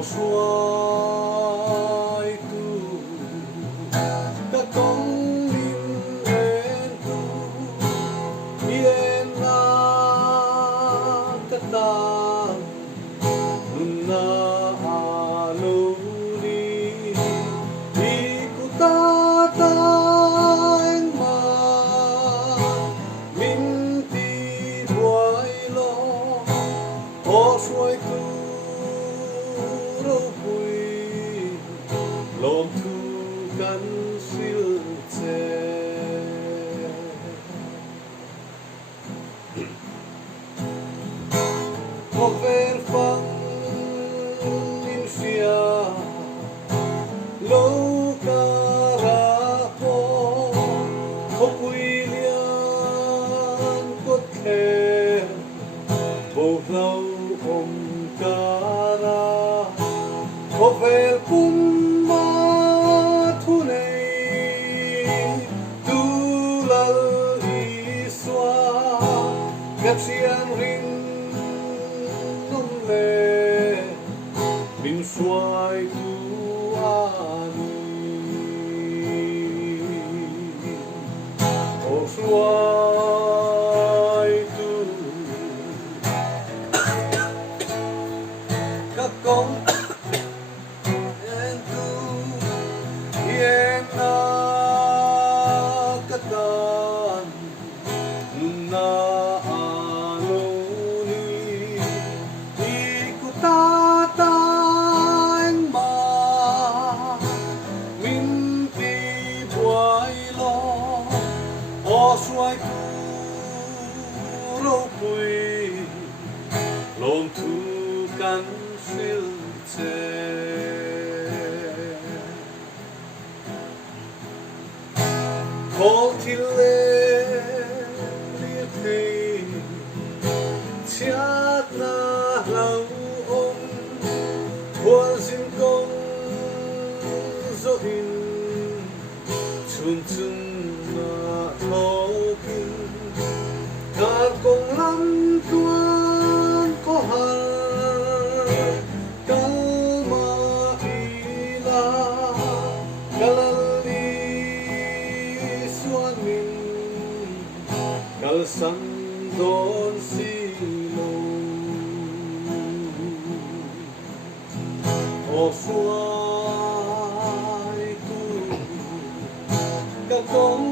xoay tu các con linh en tu yên na các ta na alu đi đi cu ta ta anh mà min ti boy lo o xoay tu lom thu kan sil che o ver fang in sia lo ka ra ko o pui lian ko the bo lau om ka ra o ver pum gặp xiang rin nông lệ mình xoay tu ani ô xoay tu các con en tu yên na các tan na xoay tu râu bụi lom thu căn phiêu chê khó thì lê liệt thì chát na lâu ôm hoa xin công dỗ in chun chun na thô cùng lắm tuan có hal kalma ila kalali suan min kal san don silo o xoay tu các con